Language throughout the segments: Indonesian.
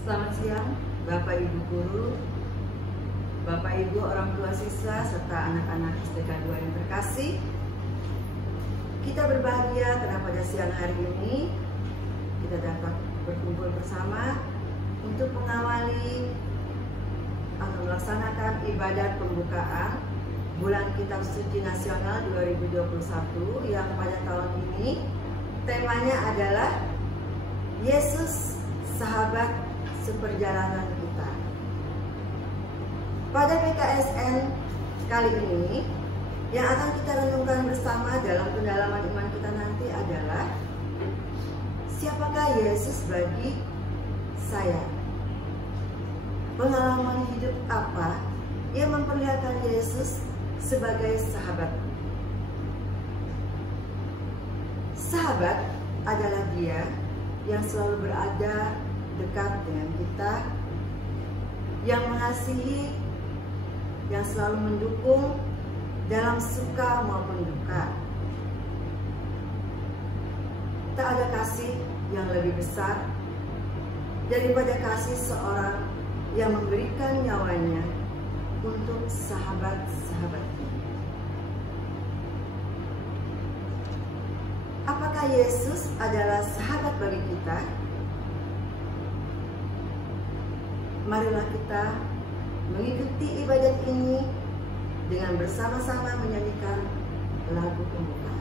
Selamat siang, Bapak Ibu guru, Bapak Ibu orang tua siswa, serta anak-anak STK 2 yang terkasih. Kita berbahagia karena pada siang hari ini kita dapat berkumpul bersama untuk mengawali atau melaksanakan ibadat pembukaan Bulan Kitab Suci Nasional 2021 yang pada tahun ini temanya adalah Yesus Sahabat Seperjalanan Kita. Pada PKSN kali ini yang akan kita renungkan bersama dalam pendalaman iman kita nanti adalah siapakah Yesus bagi saya? Pengalaman hidup apa yang memperlihatkan Yesus sebagai sahabat? Sahabat adalah dia yang selalu berada dekat dengan kita, yang mengasihi, yang selalu mendukung dalam suka maupun duka. Tak ada kasih yang lebih besar daripada kasih seorang yang memberikan nyawanya untuk sahabat-sahabatnya. Apakah Yesus adalah sahabat bagi kita? Marilah kita mengikuti ibadat ini dengan bersama-sama menyanyikan lagu pembukaan.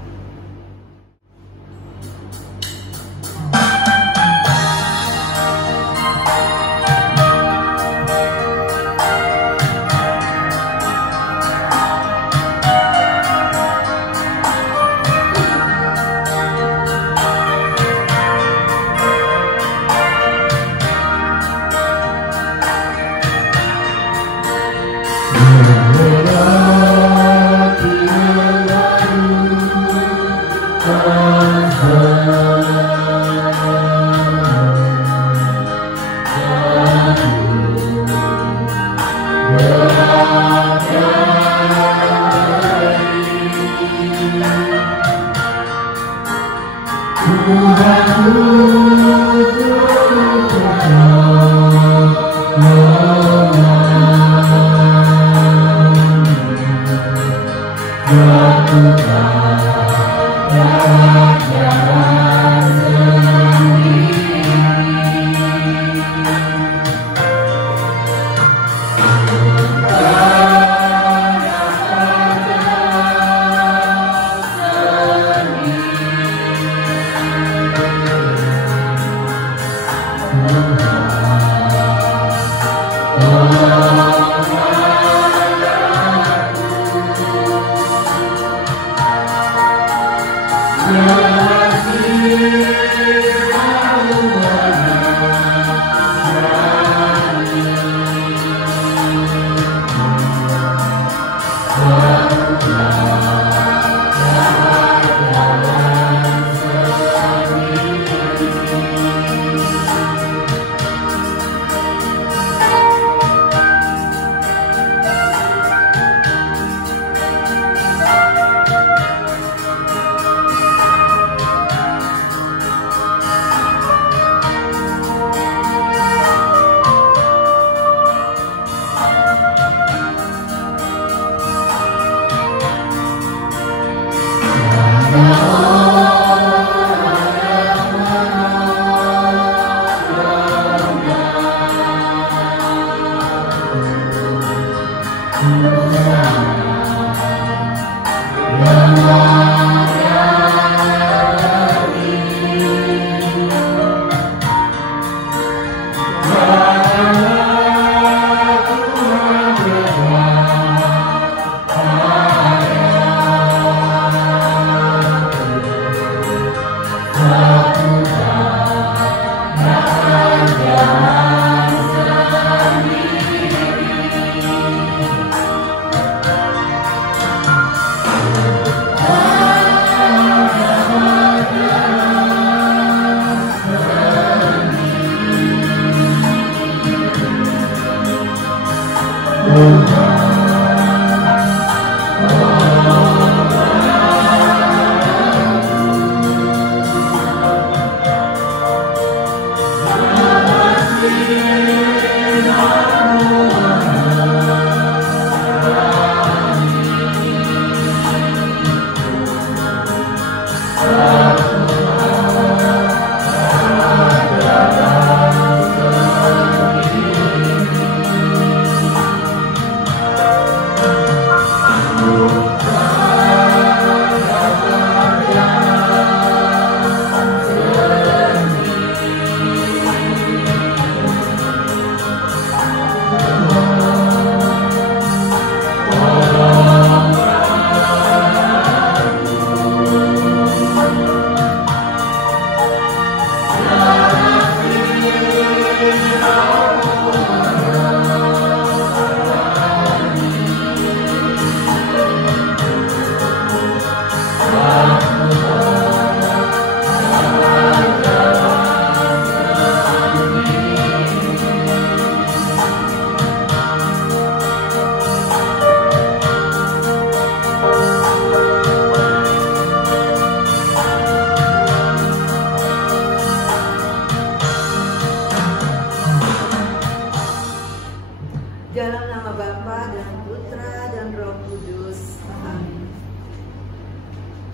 Dalam nama Bapa dan Putra dan Roh Kudus. Amin.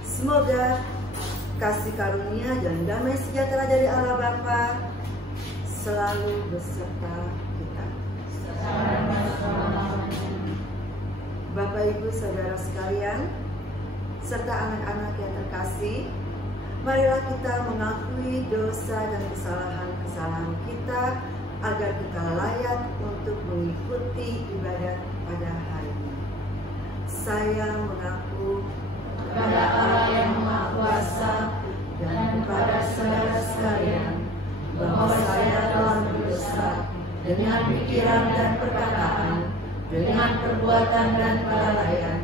Semoga kasih karunia dan damai sejahtera dari Allah Bapa selalu beserta kita. Bapak Ibu Saudara sekalian, serta anak-anak yang terkasih, marilah kita mengakui dosa dan kesalahan-kesalahan kita agar kita layak untuk mengikuti ibadat pada hari ini. Saya mengaku kepada Allah yang Maha Kuasa dan kepada saudara sekalian bahwa saya telah berdosa dengan pikiran dan perkataan, dengan perbuatan dan kelalaian.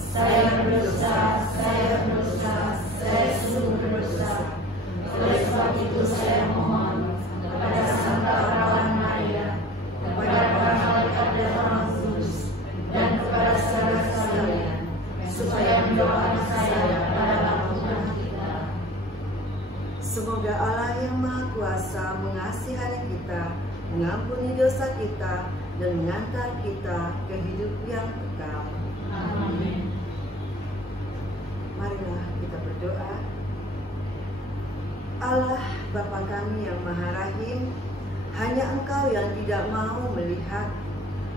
Saya berdosa, saya sungguh berdosa. Oleh sebab itu saya mohon kepada Santa Perawan Maria, kepada para malaikat dan orang kudus, dan kepada saudara sekalian, supaya mendoakan saya pada ampunan kita. Semoga Allah yang Maha Kuasa mengasihani kita, mengampuni dosa kita, dan mengantar kita ke hidup yang kekal. Amin. Marilah kita berdoa. Allah Bapa kami yang Maha Rahim, hanya Engkau yang tidak mau melihat,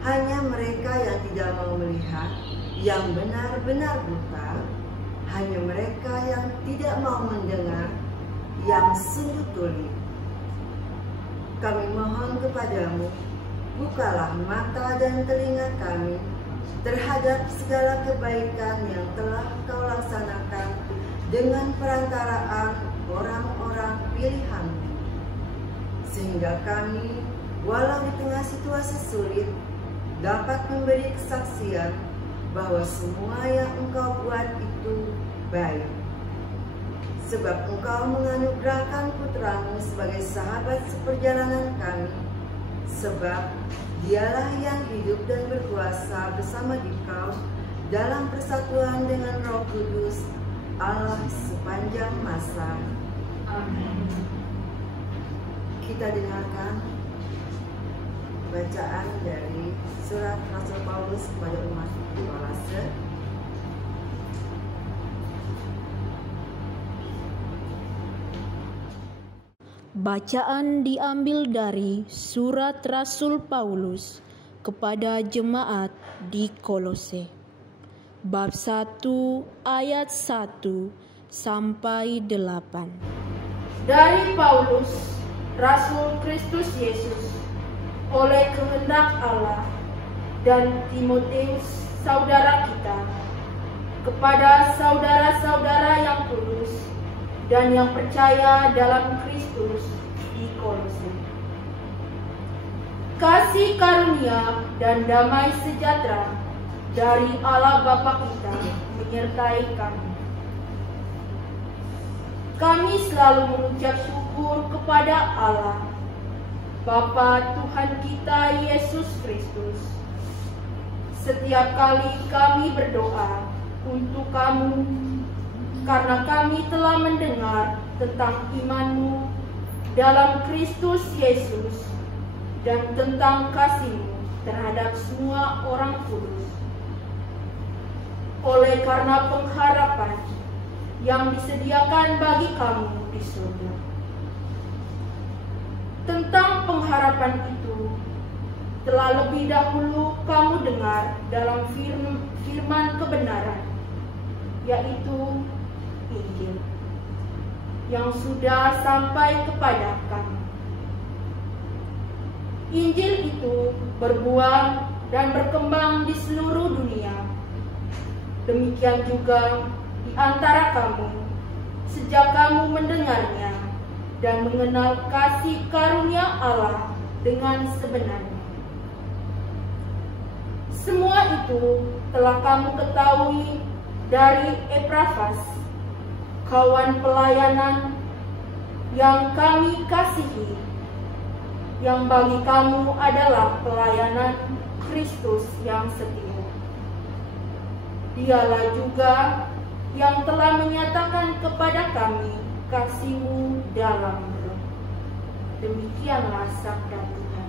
hanya mereka yang tidak mau melihat, yang benar-benar buta, hanya mereka yang tidak mau mendengar, yang sungguh tuli. Kami mohon kepadamu, bukalah mata dan telinga kami terhadap segala kebaikan yang telah Kau laksanakan dengan perantaraan orang-orang pilihan-Mu, sehingga kami, walau di tengah situasi sulit, dapat memberi kesaksian bahwa semua yang Engkau buat itu baik. Sebab Engkau menganugerahkan Putra-Mu sebagai sahabat seperjalanan kami, sebab Dialah yang hidup dan berkuasa bersama Dikau dalam persatuan dengan Roh Kudus, Allah sepanjang masa. Amin. Kita dengarkan bacaan dari surat Rasul Paulus kepada umat Kolose. Bacaan diambil dari surat Rasul Paulus kepada jemaat di Kolose. Bab 1 ayat 1 sampai 8. Dari Paulus, Rasul Kristus Yesus, oleh kehendak Allah, dan Timotius, saudara kita, kepada saudara-saudara yang kudus dan yang percaya dalam Kristus di Kolose. Kasih karunia dan damai sejahtera dari Allah Bapa kita menyertai kami. Kami selalu mengucap syukur kepada Allah, Bapa Tuhan kita Yesus Kristus, setiap kali kami berdoa untuk kamu, karena kami telah mendengar tentang iman-Mu dalam Kristus Yesus dan tentang kasih-Mu terhadap semua orang kudus. Oleh karena pengharapan yang disediakan bagi kamu di surga. Tentang pengharapan itu telah lebih dahulu kamu dengar dalam firman kebenaran, yaitu Injil, yang sudah sampai kepada kamu. Injil itu berbuah dan berkembang di seluruh dunia. Demikian juga di antara kamu, sejak kamu mendengarnya dan mengenal kasih karunia Allah dengan sebenarnya. Semua itu telah kamu ketahui dari Epafras, kawan pelayanan yang kami kasihi, yang bagi kamu adalah pelayanan Kristus yang setia. Dialah juga yang telah menyatakan kepada kami kasih-Mu dalam Roh. Demikianlah sabda Tuhan.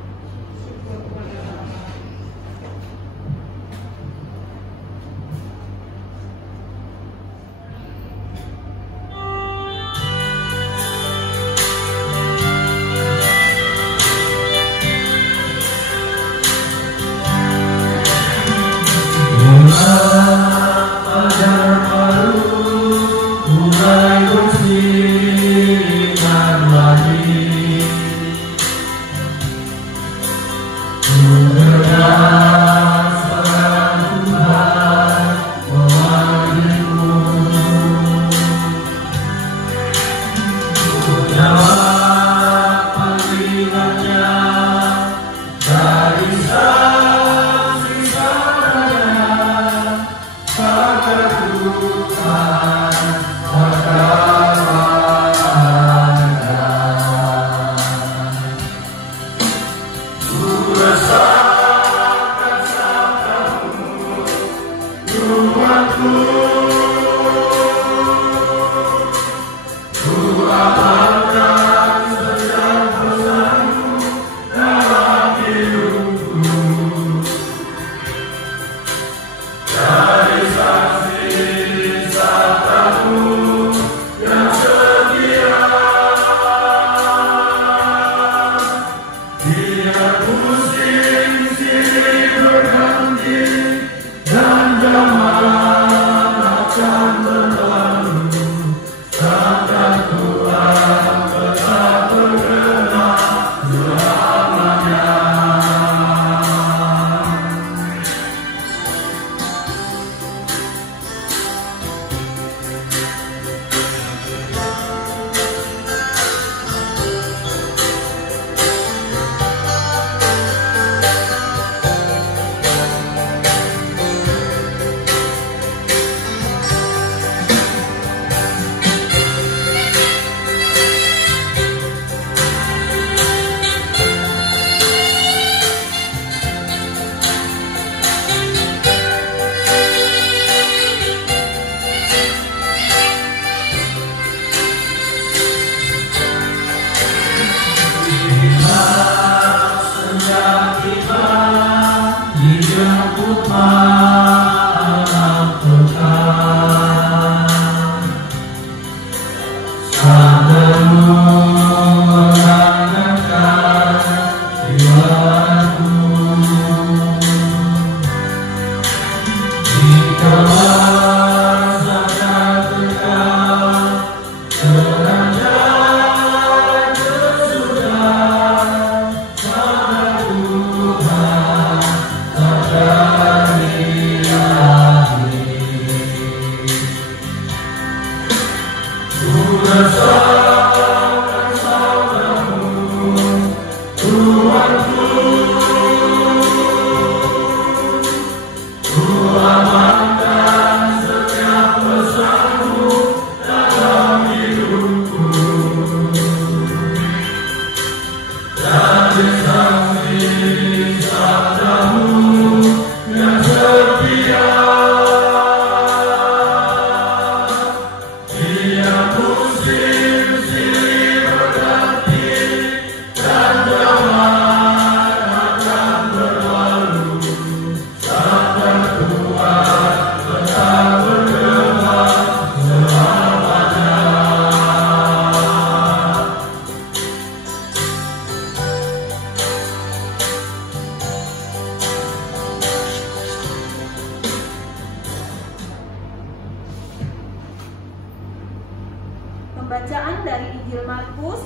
bacaan dari Injil Markus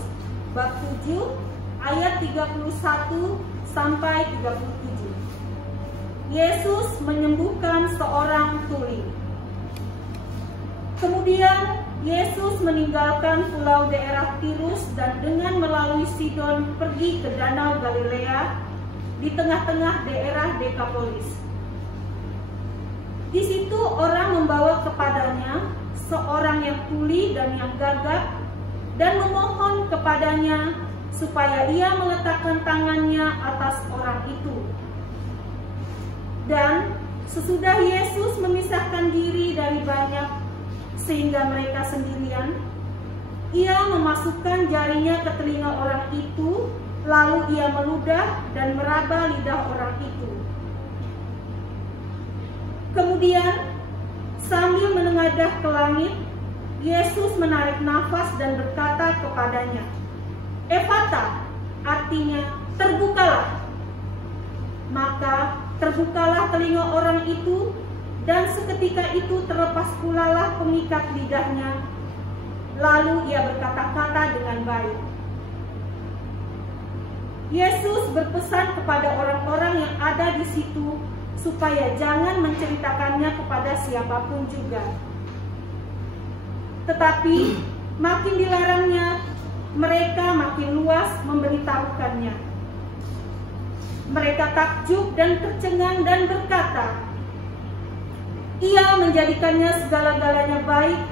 bab 7 ayat 31 sampai 37. Yesus menyembuhkan seorang tuli. Kemudian Yesus meninggalkan pulau daerah Tirus dan dengan melalui Sidon pergi ke Danau Galilea di tengah-tengah daerah Dekapolis. Di situ orang membawa kepadanya seorang yang tuli dan yang gagap dan memohon kepadanya supaya ia meletakkan tangannya atas orang itu. Dan sesudah Yesus memisahkan diri dari banyak sehingga mereka sendirian, ia memasukkan jarinya ke telinga orang itu, lalu ia meludah dan meraba lidah orang itu. Kemudian sambil menengadah ke langit, Yesus menarik nafas dan berkata kepadanya, "Ephata," artinya terbukalah. Maka terbukalah telinga orang itu, dan seketika itu terlepas pulalah pengikat lidahnya. Lalu ia berkata-kata dengan baik. Yesus berpesan kepada orang-orang yang ada di situ supaya jangan menceritakannya kepada siapapun juga. Tetapi makin dilarangnya, mereka makin luas memberitahukannya. Mereka takjub dan tercengang dan berkata, "Ia menjadikannya segala-galanya baik,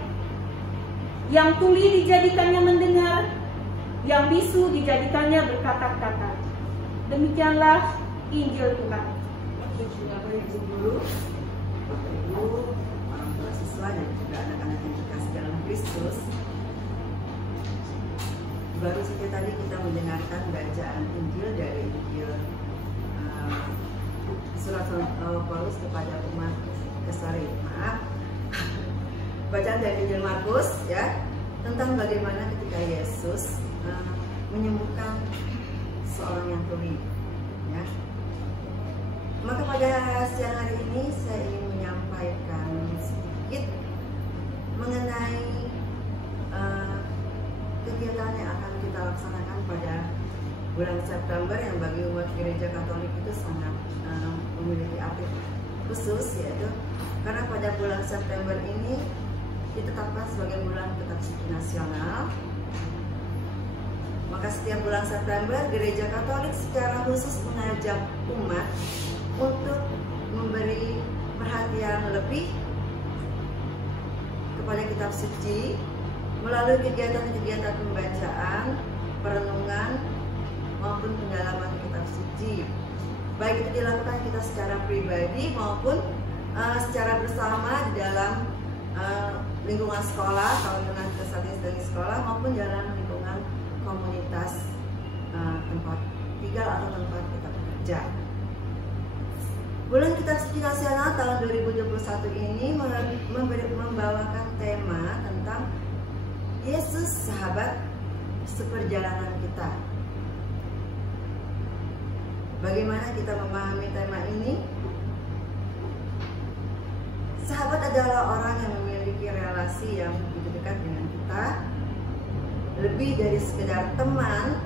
yang tuli dijadikannya mendengar, yang bisu dijadikannya berkata-kata." Demikianlah Injil Tuhan. Bapak Ibu guru, Bapak Ibu, orang tua siswa dan juga anak-anak yang terkasih dalam Kristus. Baru saja tadi kita mendengarkan bacaan Injil dari Injil surat Paulus kepada umat bacaan dari Injil Markus ya, tentang bagaimana ketika Yesus menyembuhkan seorang yang tuli ya. Maka pada siang hari ini saya ingin menyampaikan sedikit mengenai kegiatan yang akan kita laksanakan pada bulan September yang bagi umat gereja Katolik itu sangat memiliki arti khusus, yaitu karena pada bulan September ini ditetapkan sebagai bulan Kitab Suci Nasional. Maka setiap bulan September gereja Katolik secara khusus mengajak umat untuk memberi perhatian lebih kepada Kitab Suci melalui kegiatan-kegiatan pembacaan, perenungan maupun pendalaman Kitab Suci. Baik itu dilakukan kita secara pribadi maupun secara bersama di dalam lingkungan sekolah, kalau dengan kita saat ini sedang di sekolah, maupun dalam lingkungan komunitas tempat tinggal atau tempat kita bekerja. Bulan Kitab Suci Nasional tahun 2021 ini membawakan tema tentang Yesus sahabat seperjalanan kita. Bagaimana kita memahami tema ini? Sahabat adalah orang yang memiliki relasi yang begitu dekat dengan kita, lebih dari sekedar teman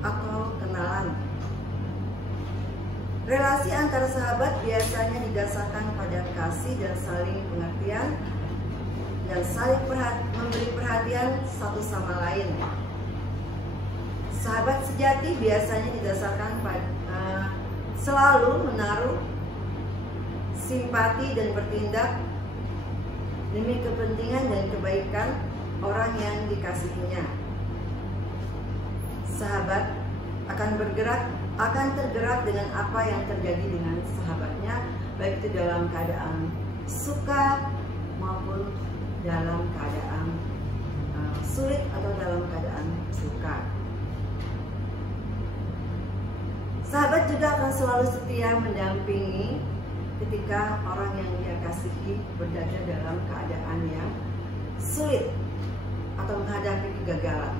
atau kenalan. Relasi antara sahabat biasanya didasarkan pada kasih dan saling pengertian dan saling memberi perhatian satu sama lain. Sahabat sejati biasanya didasarkan pada selalu menaruh simpati dan bertindak demi kepentingan dan kebaikan orang yang dikasihinya. Sahabat akan tergerak dengan apa yang terjadi dengan sahabatnya, baik itu dalam keadaan suka maupun dalam keadaan sulit atau dalam keadaan suka. Sahabat juga akan selalu setia mendampingi ketika orang yang dia kasihi berada dalam keadaan yang sulit atau menghadapi kegagalan.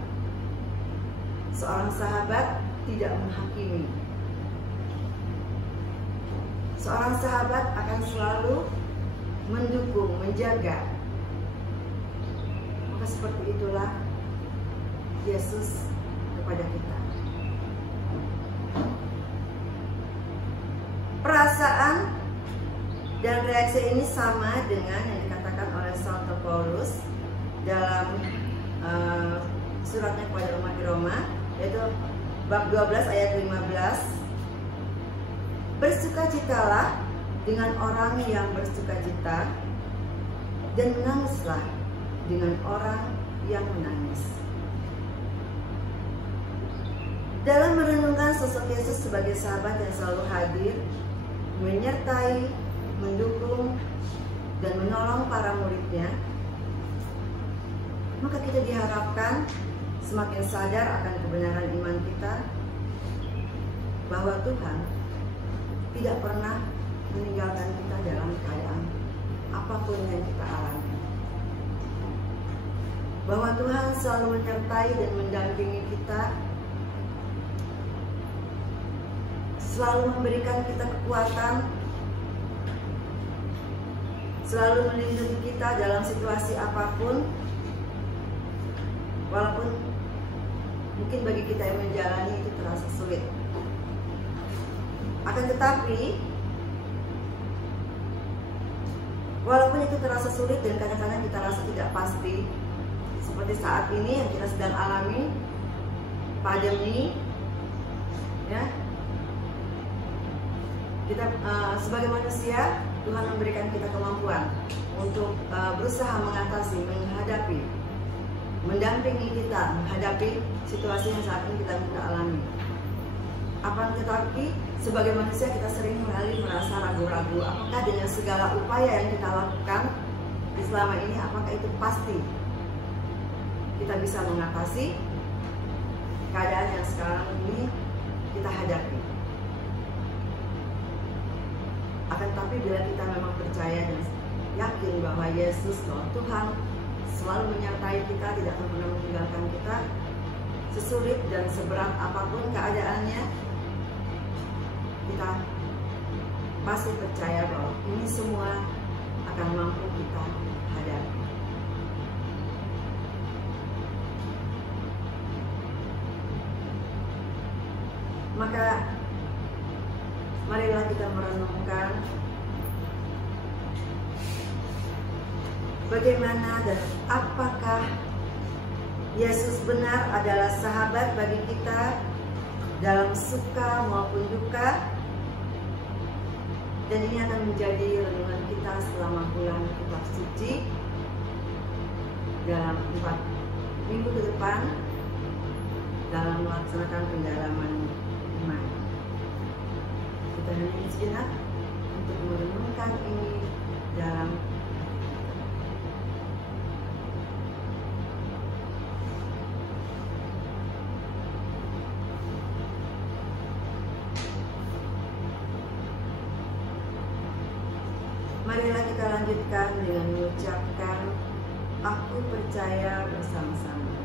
Seorang sahabat tidak menghakimi. Seorang sahabat akan selalu mendukung, menjaga. Maka seperti itulah Yesus kepada kita. Perasaan dan reaksi ini sama dengan yang dikatakan oleh Santo Paulus dalam suratnya kepada umat di Roma, yaitu bab 12 ayat 15. Bersukacitalah dengan orang yang bersukacita, dan menangislah dengan orang yang menangis. Dalam merenungkan sosok Yesus sebagai sahabat yang selalu hadir, menyertai, mendukung, dan menolong para muridnya, maka kita diharapkan semakin sadar akan kebenaran iman kita bahwa Tuhan tidak pernah meninggalkan kita dalam keadaan apapun yang kita alami. Bahwa Tuhan selalu menyertai dan mendampingi kita, selalu memberikan kita kekuatan, selalu melindungi kita dalam situasi apapun, walaupun mungkin bagi kita yang menjalani itu terasa sulit. Akan tetapi, walaupun itu terasa sulit dan kadang-kadang kita rasa tidak pasti, seperti saat ini yang kita sedang alami, pandemi, ya, kita sebagai manusia, Tuhan memberikan kita kemampuan untuk berusaha mengatasi, menghadapi, mendampingi kita menghadapi situasi yang saat ini kita alami. Akan tetapi sebagai manusia kita sering kali merasa ragu-ragu, apakah dengan segala upaya yang kita lakukan di selama ini, apakah itu pasti kita bisa mengatasi keadaan yang sekarang ini kita hadapi. Akan tetapi bila kita memang percaya dan yakin bahwa Yesus, bahwa Tuhan selalu menyertai kita, tidak akan pernah meninggalkan kita, sesulit dan seberat apapun keadaannya, kita pasti percaya bahwa ini semua akan mampu kita hadapi. Maka marilah kita merenungkan bagaimana dan apakah Yesus benar adalah sahabat bagi kita dalam suka maupun duka. Dan ini akan menjadi renungan kita selama bulan kitab suci dalam 4 minggu ke depan dalam melaksanakan pendalaman iman. Kita hening sejenak untuk merenungkan ini dalam marilah kita lanjutkan dengan mengucapkan aku percaya bersama-sama.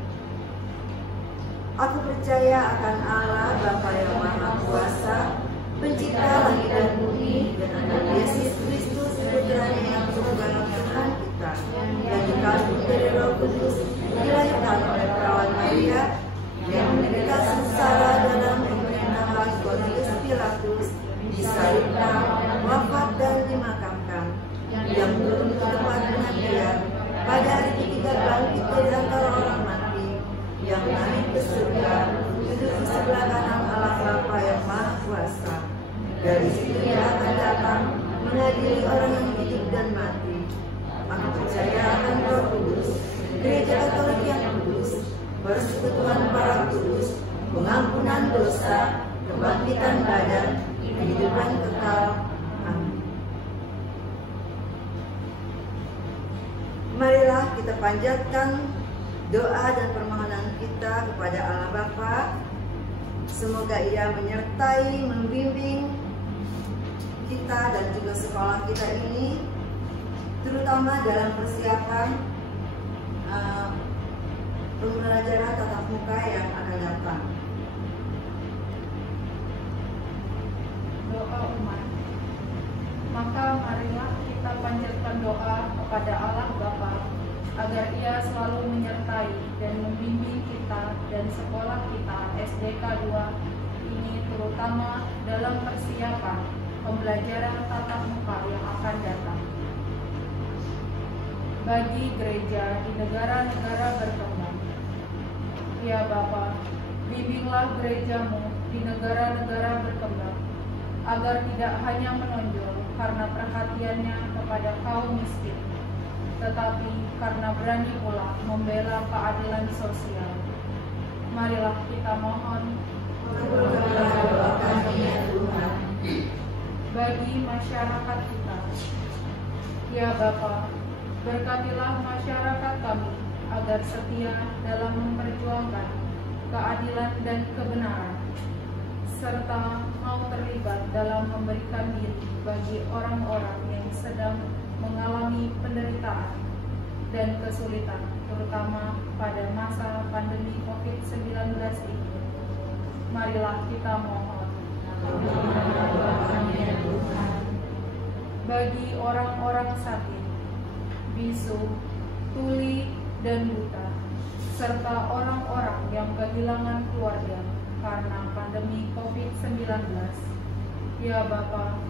Aku percaya akan Allah Bapa yang Maha Kuasa, Pencipta langit dan bumi, dan akan Yesus Kristus Putranya yang tunggal Tuhan kita, yang dikandung dari Roh Kudus, dilahirkan oleh perawan Maria, yang menderita sengsara dalam pemerintahan Pontius Pilatus, disalibkan, wafat dan dimakamkan, yang turun ke tempat kematian, pada hari ketiga bangkit dari antara orang mati, yang naik ke surga, duduk di sebelah kanan Allah Bapa yang Maha Kuasa. Dari situ Dia akan datang mengadili orang yang hidup dan mati. Aku percaya akan Roh Kudus, Gereja Katolik yang kudus, persekutuan para kudus, pengampunan dosa, kebangkitan badan, kehidupan kekal. Amin. Marilah kita panjatkan doa dan permohonan kita kepada Allah Bapa. Semoga Ia menyertai, membimbing kita dan juga sekolah kita ini, terutama dalam persiapan pembelajaran tatap muka yang akan datang. Doa umat. Maka marilah kita panjatkan doa kepada Allah Bapa agar Ia selalu menyertai dan membimbing kita dan sekolah kita SDK 2 ini terutama dalam persiapan pembelajaran tatap muka yang akan datang. Bagi gereja di negara-negara berkembang, ya Bapa, bimbinglah gerejamu di negara-negara berkembang, agar tidak hanya menonjol karena perhatiannya kepada kaum miskin, tetapi karena berani pula membela keadilan sosial. Marilah kita mohon, bagi masyarakat kita. Ya Bapa, berkatilah masyarakat kami agar setia dalam memperjuangkan keadilan dan kebenaran, serta mau terlibat dalam memberikan diri bagi orang-orang yang sedang mengalami penderitaan dan kesulitan, terutama pada masa pandemi COVID-19 ini. Marilah kita mohon. Bagi orang-orang sakit, bisu, tuli, dan buta, serta orang-orang yang kehilangan keluarga karena pandemi COVID-19, ya Bapa,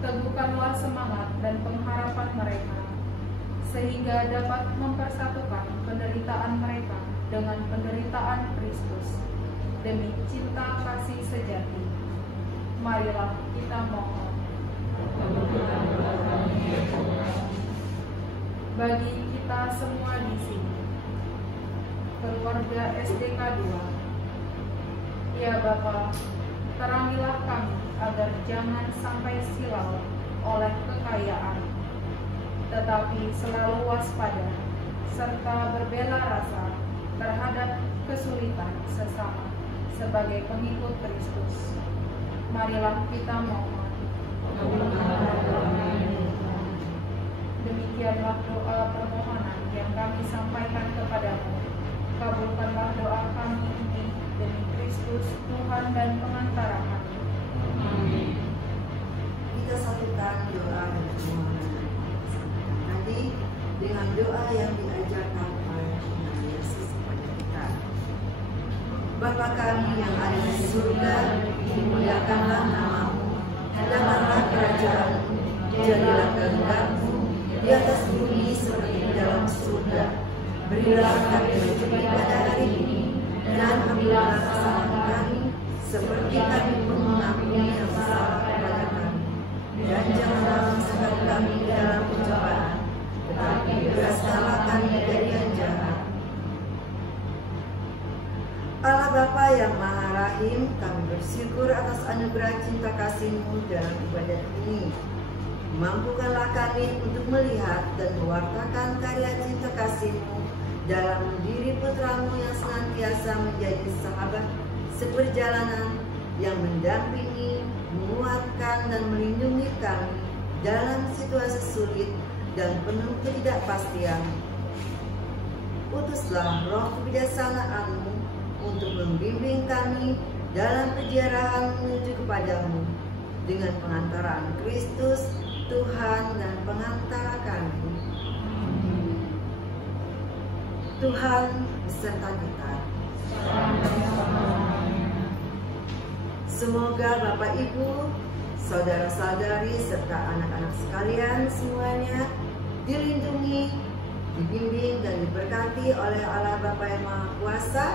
teguhkanlah semangat dan pengharapan mereka, sehingga dapat mempersatukan penderitaan mereka dengan penderitaan Kristus, demi cinta kasih sejati. Marilah kita mohon. Bagi kita semua di sini, keluarga SDK 2, ya Bapa, terangilah kami agar jangan sampai silau oleh kekayaan, tetapi selalu waspada serta berbela rasa terhadap kesulitan sesama sebagai pengikut Kristus. Marilah kita mohon. Demikianlah doa permohonan yang kami sampaikan kepadamu. Kabulkanlah doa kami ini demi Kristus, Tuhan dan pengantara kami. Amin. Kita satukan doa dan permohonan tadi dengan doa yang diajarkan oleh Tuhan Yesus kepada kita. Bapa kami yang ada di surga, dimuliakanlah namamu, datanglah kerajaanmu, jadilah kehendak-mu di atas bumi seperti di dalam surga. Berilah kami rezeki pada hari ini, dan ampunilah kesalahan kami, seperti kami pun mengampuni yang bersalah kepada kami. Dan janganlah memasukkan kami ke dalam pencobaan, tetapi bebaskanlah kami dari yang jahat. Allah Bapa yang Maha Rahim, kami bersyukur atas anugerah cinta kasih-Mu dalam ibadat ini. Mampukanlah kami untuk melihat dan mewartakan karya cinta kasih-Mu dalam diri putra-Mu yang senantiasa menjadi sahabat seperjalanan yang mendampingi, menguatkan, dan melindungi kami dalam situasi sulit dan penuh ketidakpastian. Utuslah roh kebijaksanaan-Mu untuk membimbing kami dalam perjalanan menuju kepadamu dengan pengantaran Kristus, Tuhan dan pengantara kami. Tuhan beserta kita. Semoga Bapak Ibu, saudara-saudari serta anak-anak sekalian semuanya dilindungi, dibimbing dan diberkati oleh Allah Bapa yang Maha Kuasa,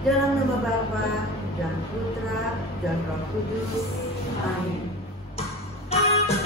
dalam nama Bapa dan Putra dan Roh Kudus. Amin. Amen.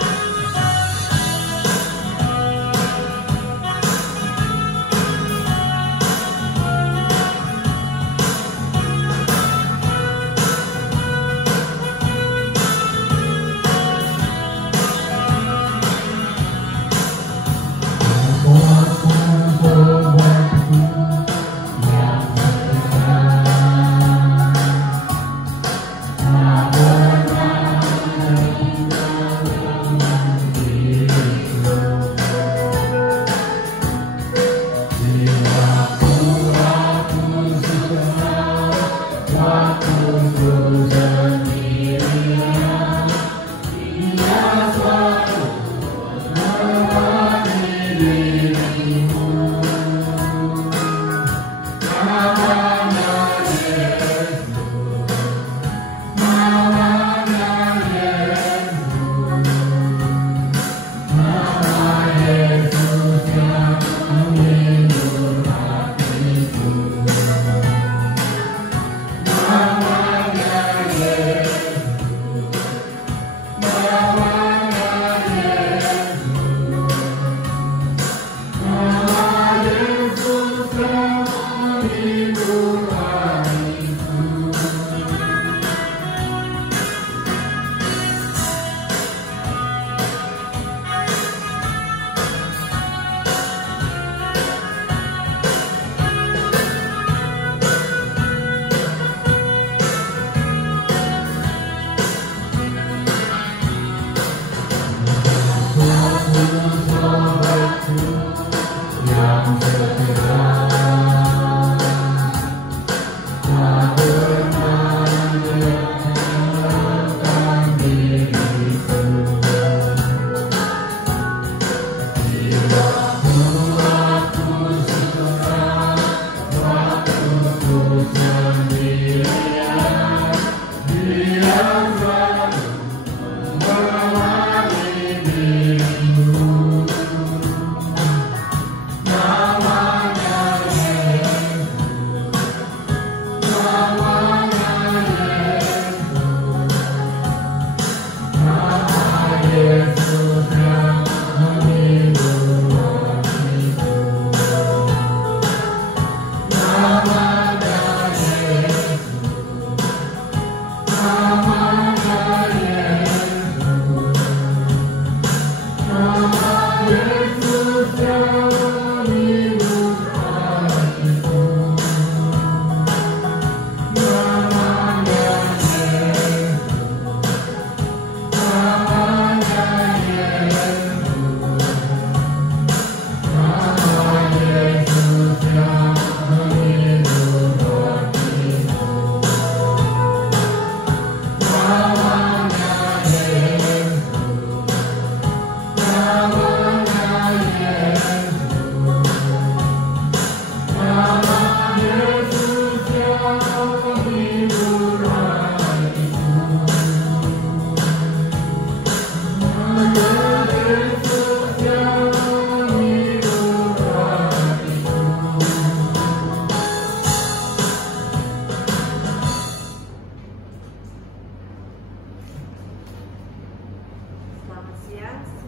ya.